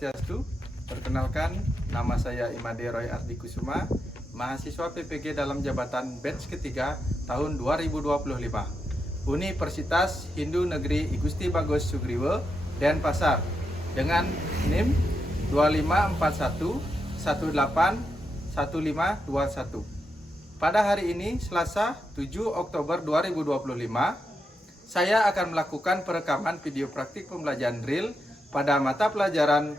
Swastiastu. Perkenalkan, nama saya Imade Roy Ardi Kusuma, mahasiswa PPG dalam jabatan batch ketiga tahun 2025. Universitas Hindu Negeri I Gusti Bagus Sugriwo, Denpasar, dengan NIM 2541181521. Pada hari ini, Selasa 7 Oktober 2025, saya akan melakukan perekaman video praktik pembelajaran drill pada mata pelajaran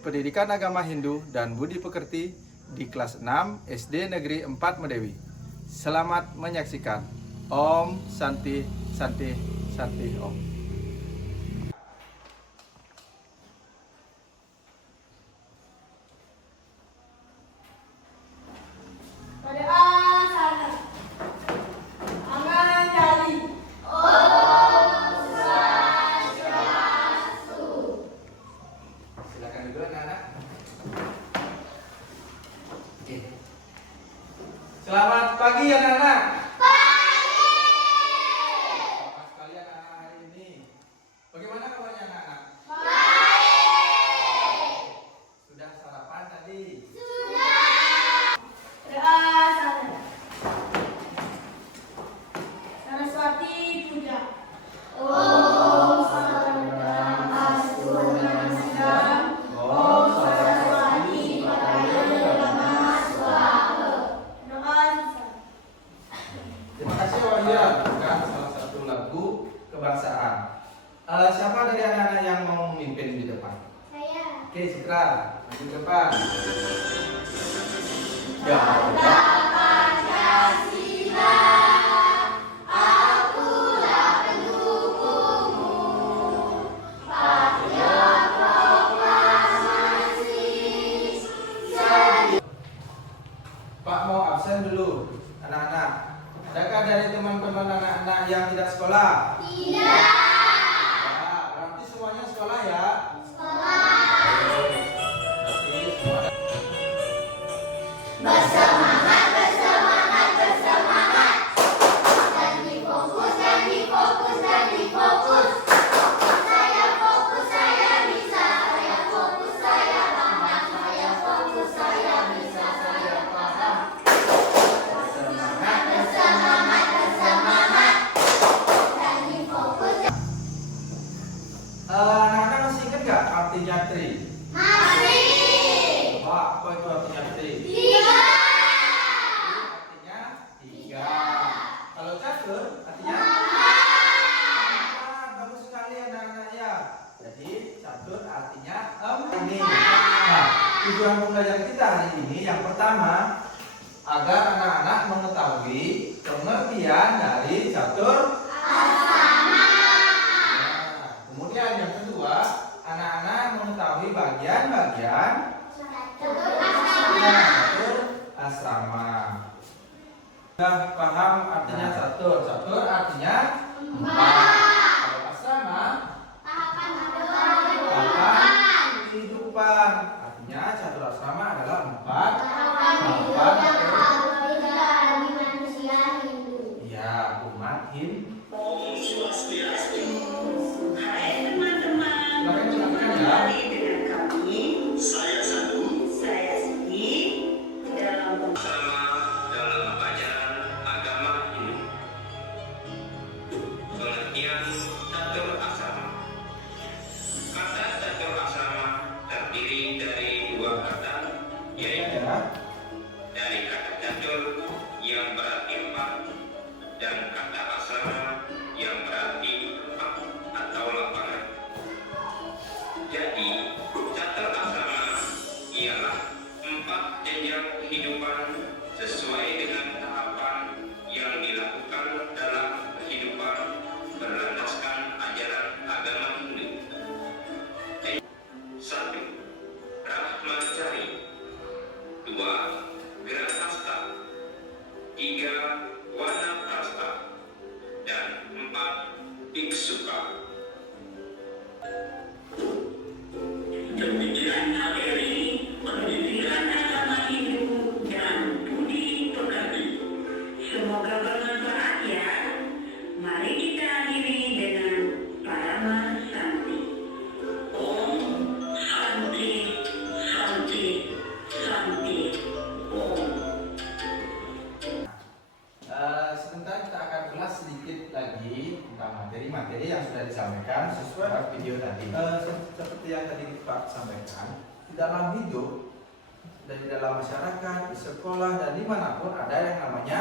Pendidikan Agama Hindu dan Budi Pekerti di kelas 6 SD Negeri 4 Medewi. Selamat menyaksikan. Om Santi Santi Santi Om. Pada asana angan jali Silakan dulu anak-anak. Oke. Selamat pagi anak-anak. Selamat sekali anak-anak hari ini. Bagaimana kabarnya anak-anak? Sudah sarapan tadi? pada asana Saraswati puja Om Saranam Astunasidam Om Saraswati Padayana Swaha. Terima kasih Wahya, bukan salah satu lagu kebangsaan. Siapa dari anak-anak yang mau memimpin di depan? Saya Oke, Citra, maju ke depan. Ya. Pak mau absen dulu, anak-anak. Adakah dari teman-teman anak-anak yang tidak sekolah? tidak Ya, berarti semuanya sekolah ya. Anak-anak masih ingat nggak artinya tri? masih Apa itu artinya tri? tiga Artinya tiga. Kalau catur artinya bagus sekali anak-anak ya. Jadi catur artinya ini. Nah, tujuan pembelajaran kita hari ini yang pertama agar anak-anak mengetahui pengertian dari catur. Kemudian yang kedua, anak-anak mengetahui bagian-bagian catur asrama. Sudah paham artinya catur? Catur artinya empat. Kalau asrama, tahapan kehidupan. Artinya catur asrama adalah empat. Ya, umat Hindu. Hai teman-teman, Silakan ya. kembali dengan kami. Saya Siti dalam pelajaran agama Hindu. Pengertian catur asrama. Kata catur asrama terdiri dari sudah disampaikan sesuai video tadi. Seperti yang tadi Pak sampaikan, di dalam hidup dan di dalam masyarakat, di sekolah dan dimanapun ada yang namanya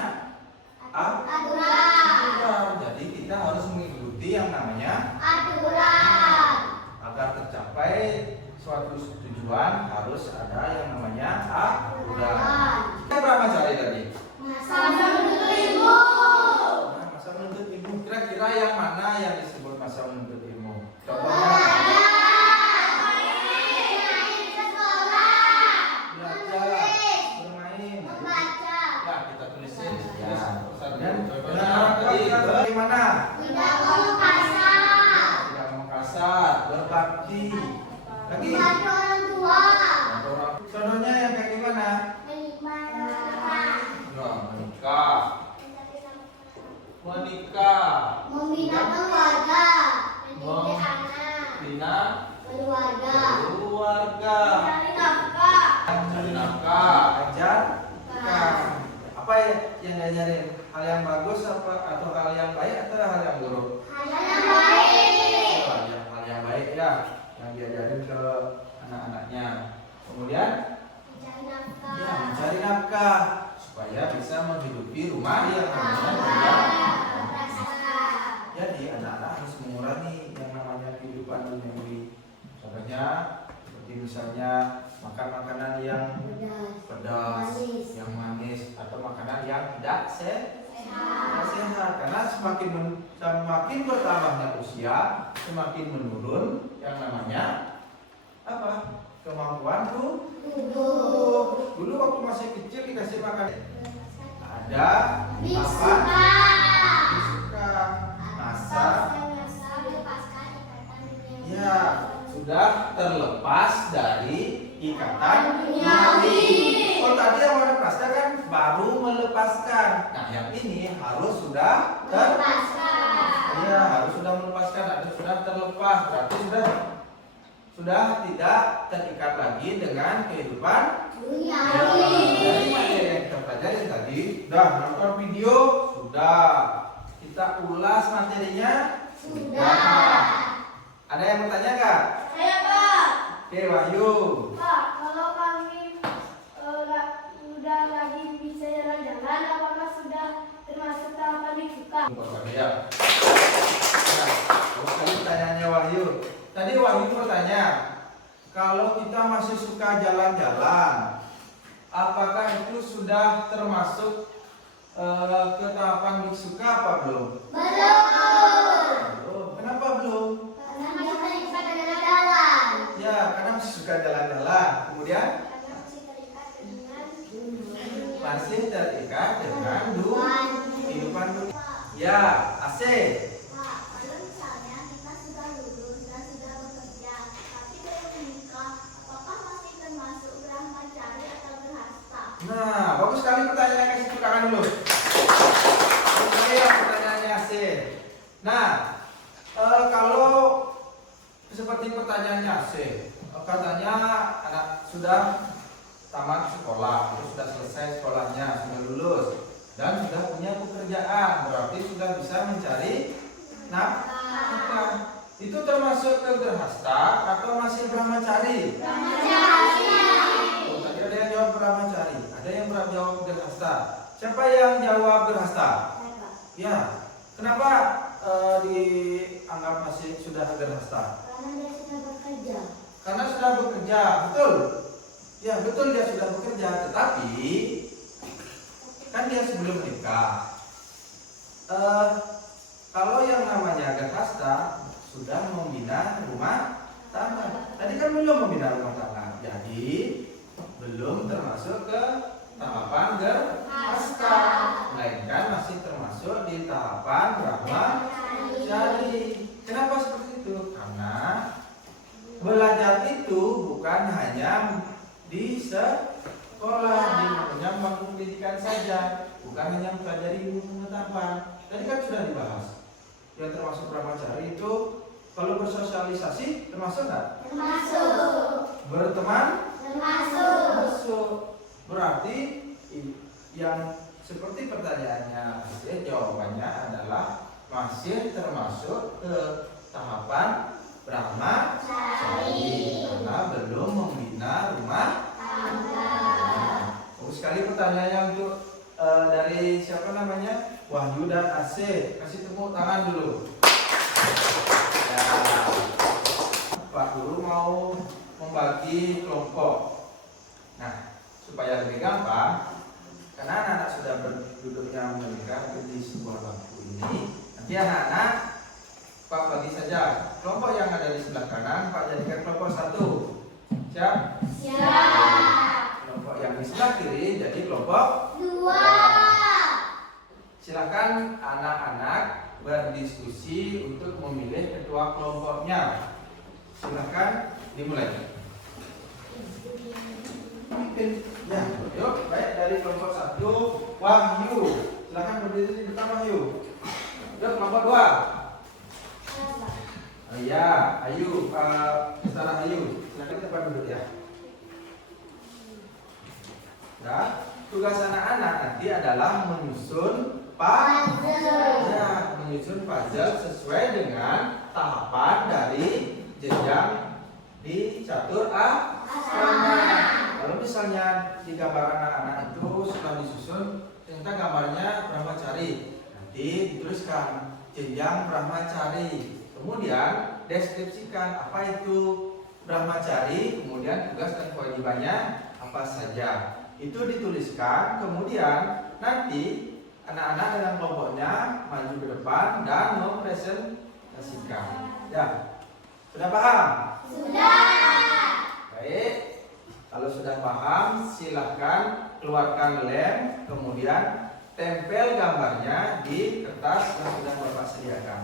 aturan. Jadi kita harus mengikuti yang namanya Aturan. agar tercapai suatu tujuan harus ada yang namanya aturan. Kita berapa cari tadi? Masa menuntut ilmu. Nah, masa menuntut ilmu, kira-kira yang mana yang disebut masa menuntut ilmu? Contohnya belajar, bermain. Ya, kita tulisin. Ya. Dengan orang tua kita bagaimana? Tidak mau kasar. Tidak mau kasar, berbakti. Lagi. Membantu orang tua. Contohnya yang kayak gimana? Nah, menikah, Membina keluarga. Mendidik anak. bina Keluarga. keluarga, Mencari nafkah. mencari nafkah, ajarkan. Apa yang diajarin? Hal yang bagus apa atau hal yang baik atau hal yang buruk? Hal yang baik. Oh, hal yang baik ya, yang diajarin ke anak-anaknya. Kemudian Mencari nafkah. ya, mencari nafkah supaya bisa menghidupi rumah yang namanya juga. Jadi anak-anak harus mengurangi yang namanya kehidupan duniawi. Contohnya seperti misalnya makan makanan yang pedas, yang manis, atau makanan yang tidak sehat. Karena semakin bertambahnya usia, semakin menurun yang namanya apa? Kemampuan tubuh. Dulu waktu masih kecil dikasih makan ada apa? Bisuka. Masa ya sudah terlepas dari ikatan duniawi. Oh tadi yang warna prasta kan baru melepaskan. Nah yang ini harus sudah iya harus sudah melepaskan, harus sudah terlepas. Berarti sudah tidak terikat lagi dengan kehidupan duniawi. Dari materi yang kita pelajari tadi, sudah nonton video, sudah kita ulas materinya, sudah. Ada yang bertanya nggak? Saya Pak. Oke Wahyu. Pak, kalau kami udah lagi bisa jalan-jalan, apakah sudah termasuk tahapan bisuka? Ya. Nah, tadi pertanyaannya Wahyu. Tadi Wahyu bertanya, kalau kita masih suka jalan-jalan, apakah itu sudah termasuk ke tahapan bisuka apa belum? Belum. Kenapa belum? Karena kita suka jalan-jalan. Ya, karena masih suka jalan-jalan. Kemudian masih terikat dengan kehidupan dunia. Ya, asik. Kalau misalnya kita sudah lulus dan sudah bekerja, tapi belum menikah, apakah masih termasuk brahmacari atau berhasta? Nah, bagus sekali pertanyaannya, kasih tepuk tangan dulu. Oke, pertanyaannya asik. Nah, kalau seperti pertanyaannya asik, katanya anak sudah tamat sekolah, terus sudah selesai sekolahnya, sudah lulus dan sudah punya pekerjaan, berarti sudah bisa mencari nafkah. Itu termasuk ke gerhasta atau masih brahmacari? Oh, tadi ada yang jawab brahmacari, ada yang jawab gerhasta. Siapa yang jawab gerhasta? Ya. Kenapa dianggap masih sudah gerhasta? Karena dia sudah bekerja. Karena sudah bekerja, betul? Ya betul, dia sudah bekerja, tetapi kan dia sebelum nikah. Kalau yang namanya gerhasta sudah membina rumah tangga. Tadi kan belum membina rumah tangga, jadi belum termasuk ke tahapan gerhasta, melainkan masih termasuk di tahapan brahmacari. Kenapa seperti itu? Karena belajar itu bukan hanya di sekolah, di bangku pendidikan saja, bukan hanya mempelajari ilmu pengetahuan. Tadi kan sudah dibahas. Yang termasuk brahmacari itu kalau bersosialisasi termasuk nggak? Termasuk. Berteman? Termasuk. Berarti yang seperti pertanyaannya, jawabannya adalah masih termasuk ke tahapan brahmacari karena belum membina rumah tangga. Bagus sekali pertanyaannya untuk dari siapa namanya? Wahyu dan Asih. Kasih tepuk tangan dulu. Ya. Pak Guru mau membagi kelompok. Nah, supaya lebih gampang, karena anak-anak sudah berduduknya mereka di sebuah bangku ini, nanti anak-anak Pak bagi saja kelompok yang ada di sebelah kanan, Pak jadikan kelompok 1. Siap? Siap. Kelompok yang di sebelah kiri jadi kelompok 2. Silakan anak-anak berdiskusi untuk memilih ketua kelompoknya. Silakan dimulai. Ya, yuk, baik dari kelompok 1, Wahyu. Silakan berdiri di depan Wahyu. Yuk, kelompok 2. Ya, Ayu, Sarah Ayu. Silakan tempat duduk ya. Ya, tugas anak-anak nanti adalah menyusun puzzle. Ya, menyusun puzzle sesuai dengan tahapan dari jenjang di catur asrama. Kalau misalnya di gambar anak-anak itu sudah disusun, ternyata gambarnya brahmacari, nanti dituliskan jenjang brahmacari. Kemudian deskripsikan apa itu brahmacari, kemudian tugas dan kewajibannya apa saja. Itu dituliskan, kemudian nanti anak-anak dengan kelompoknya maju ke depan dan mempresentasikan. Ya, sudah paham? Sudah. Baik, kalau sudah paham silahkan keluarkan lem, kemudian tempel gambarnya di kertas yang sudah Bapak sediakan.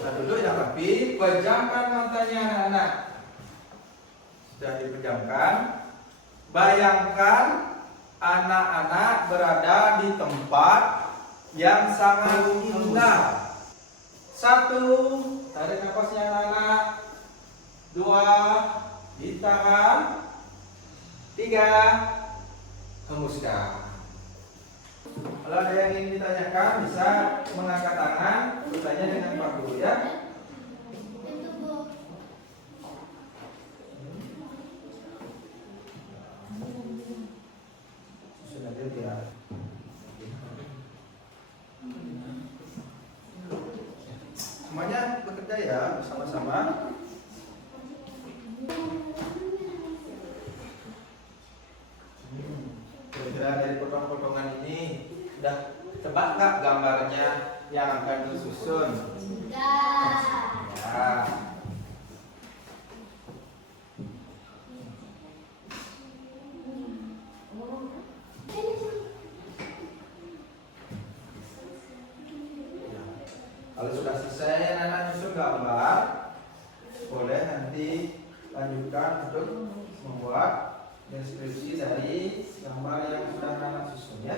Nah, duduk yang rapi, pejamkan matanya anak-anak. Sudah dipejamkan. Bayangkan anak-anak berada di tempat yang sangat indah. 1, tarik nafasnya anak-anak. 2, ditahan. 3, hembuskan. Kalau ada yang ingin ditanyakan bisa mengangkat tangan, bertanya dengan Pak Guru ya. Sudah dia. Semuanya bekerja ya bersama-sama. Kira-kira dari potong-potongan ini sudah tebak nggak gambarnya yang akan disusun? Sudah. Ya. Kalau sudah selesai anak-anak nyusun gambar, boleh nanti lanjutkan untuk membuat deskripsi dari gambar yang sudah anak susun ya.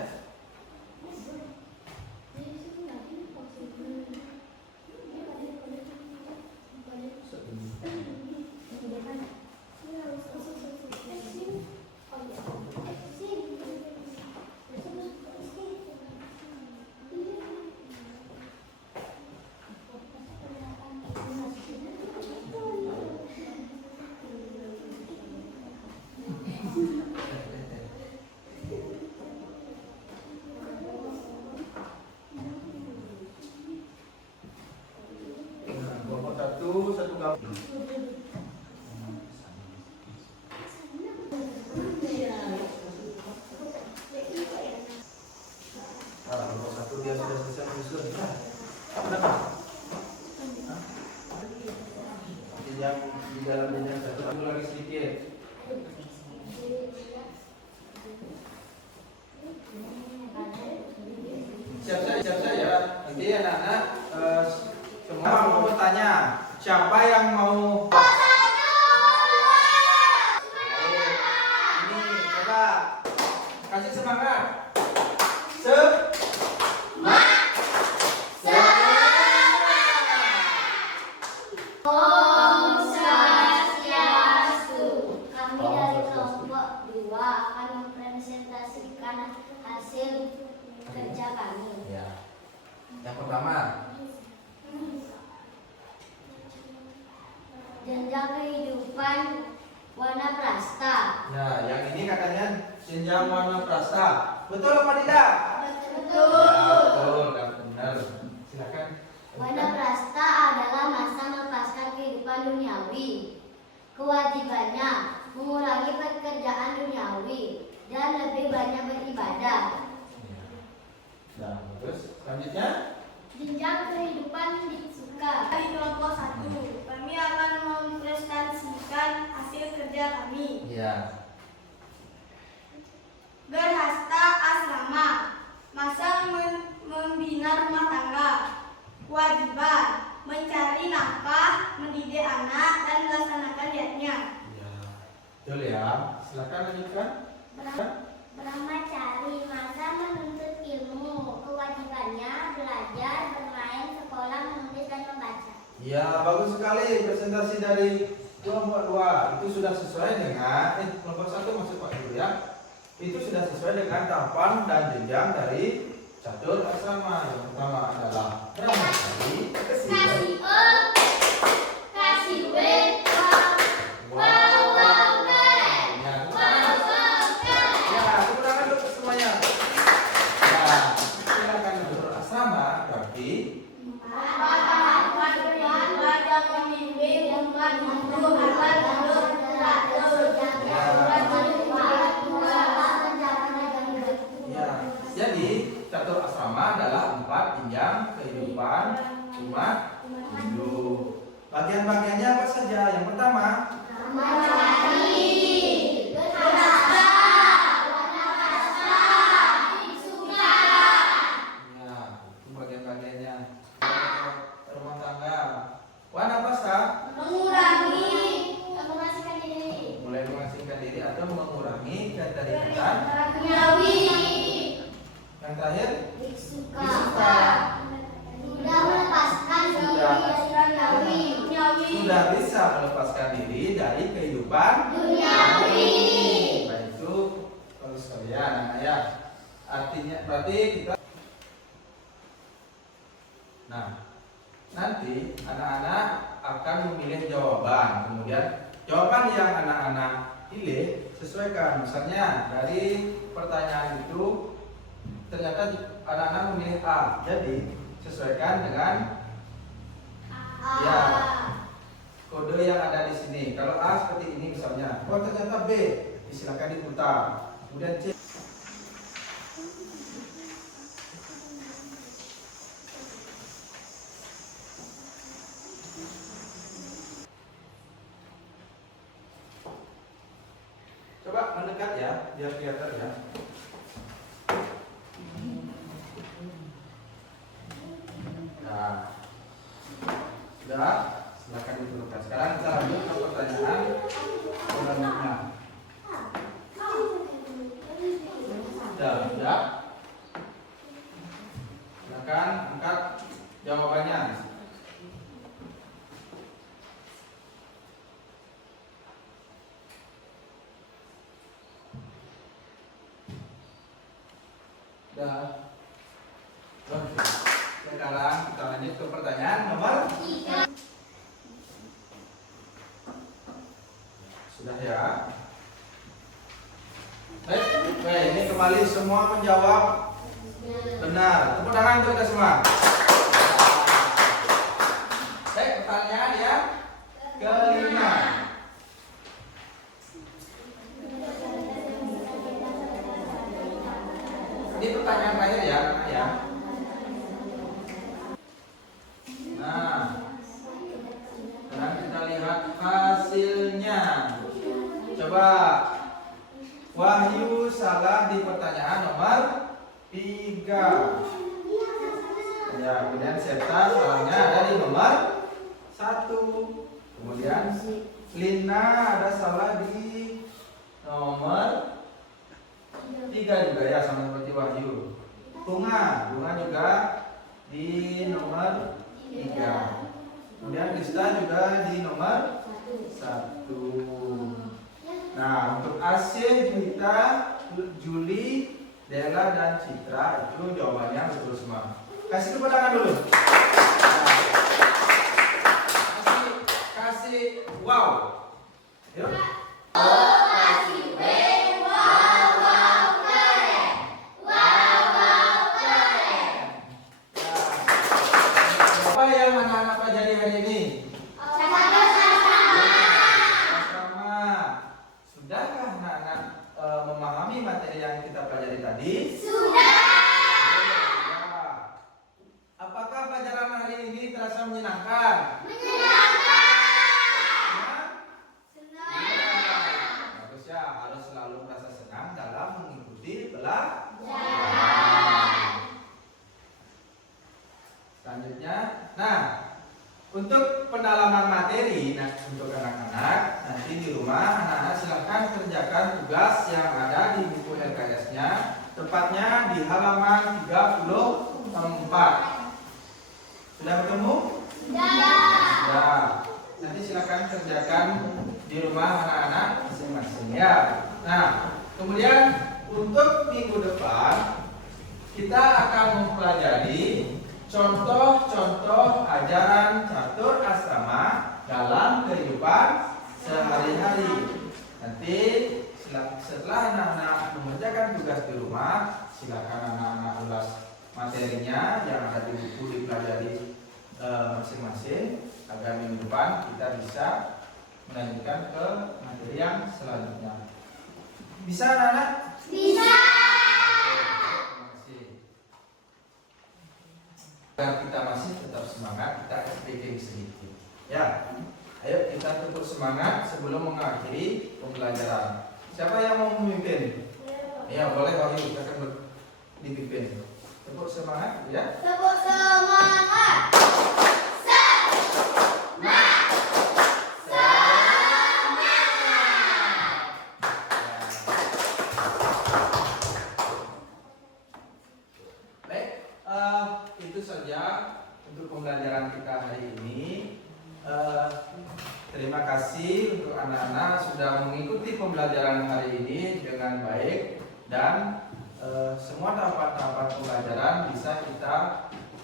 Kelompok 1 gambar. Kelompok 1 dia sudah selesai menyusun. Ya. Berapa? Di dalam jenjang 1 aku lagi sedikit. Siap saya. Nanti anak-anak semua mau bertanya. Siapa yang mau? Ini coba kasih semangat. Om pertama. Jenjang kehidupan warna prasta. Ya, yang ini katanya jenjang warna prasta. Betul apa tidak? Betul. Ya, betul, dan benar. Silakan. Warna prasta adalah masa melepaskan kehidupan duniawi. Kewajibannya mengurangi pekerjaan duniawi dan lebih banyak beribadah. Nah, terus selanjutnya. Jenjang kehidupan suka. Di kelompok 1, kami akan mempresentasikan hasil kerja kami. Ya. Berhasta asrama, masa membina rumah tangga. Kewajiban, mencari nafkah, mendidik anak, dan melaksanakan niatnya. Ya. Betul ya. Silakan lanjutkan. Brahmacari, masa menuntut ilmu. Kewajibannya belajar, bermain, sekolah, menulis, dan membaca. Ya, bagus sekali presentasi dari kelompok 2. Itu sudah sesuai dengan kelompok 1 masuk Pak dulu ya. Itu sudah sesuai dengan tahapan dan jenjang dari catur asrama. Yang pertama adalah brahmacari, Kasih O, kasih W, wow, keren. Ya, Keren. ya, tepuk tangan dulu semuanya. Ya, silakan catur asrama berarti ya. Jadi catur asrama adalah 4 jenjang kehidupan umat Hindu. Bagian-bagiannya apa saja? Yang pertama, ya, itu bagian-bagiannya. Rumah tangga. Warna prasta mulai mengasingkan diri atau mengurangi keterikatan. Yang terakhir, sudah bisa melepaskan diri dari kehidupan baik itu kalau sekalian anak ya. Artinya berarti kita nanti anak-anak akan memilih jawaban. Kemudian jawaban yang anak-anak pilih sesuaikan. Misalnya dari pertanyaan itu ternyata anak-anak memilih A. Jadi sesuaikan dengan ya kode yang ada di sini. Kalau A seperti ini misalnya, oh ternyata B, silakan diputar. Kemudian C. Coba mendekat ya, biar kelihatan ya. Nah, sudah, silakan dituturkan. Sekarang kita lanjut ke pertanyaan selanjutnya. Sudah. Silakan angkat jawabannya. Sudah. Oke. Sekarang kita lanjut ke pertanyaan nomor 3. Sudah ya. Baik, ini kembali semua menjawab benar. Tepuk tangan untuk kita semua. Baik, pertanyaan yang kelima. Ini pertanyaan terakhir ya, ya. Nah, sekarang kita lihat hasilnya. Coba Wahyu salah di pertanyaan nomor 3. Ya, kemudian Seta salahnya ada di nomor 1. Kemudian Lina ada salah di nomor 3 juga ya, sama seperti Wahyu. Bunga juga di nomor 3. Kemudian Krista juga di nomor 1. Nah, untuk Asih, Juwita, Juli, Dela, dan Citra itu jawabannya betul semua. Kasih tepuk tangan dulu. Kasih wow. Yuk. Apa yang anak-anak pelajari hari ini? Sama. Sudahkah anak-anak memahami materi yang kita pelajari tadi? Sudah. Apakah pelajaran hari ini terasa menyenangkan? Bagus ya, harus selalu merasa senang dalam mengikuti pelajaran. Selanjutnya, nah, untuk pendalaman materi untuk anak-anak, nanti di rumah anak-anak silahkan kerjakan tugas yang ada di buku LKS-nya, tepatnya di halaman 34. Sudah bertemu? Sudah. Nanti silakan kerjakan di rumah anak-anak masing-masing ya. Nah, kemudian untuk minggu depan kita akan mempelajari contoh-contoh ajaran catur asrama dalam kehidupan sehari-hari. Nanti setelah anak-anak mengerjakan tugas di rumah, silakan anak-anak ulas materinya yang ada di buku dipelajari masing-masing agar minggu depan kita bisa melanjutkan ke materi yang selanjutnya. Bisa anak-anak? Bisa. Terima kasih. Agar kita masih tetap semangat, kita speaking sedikit. Ya, ayo kita tetap semangat sebelum mengakhiri pembelajaran. Siapa yang mau memimpin? Ya, boleh Wahyu, kita akan dipimpin. Tepuk semangat, ya. Tepuk semangat. Baik, itu saja untuk pembelajaran kita hari ini. Terima kasih untuk anak-anak sudah mengikuti pembelajaran hari ini dengan baik dan semua tahapan-tahapan pembelajaran bisa kita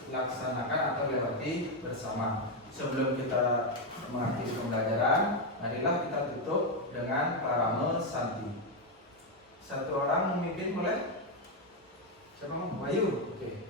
laksanakan atau lewati bersama. Sebelum kita mengakhiri pembelajaran, marilah kita tutup dengan parame santi. Satu orang memimpin boleh? Siapa mau? Wahyu. Oke.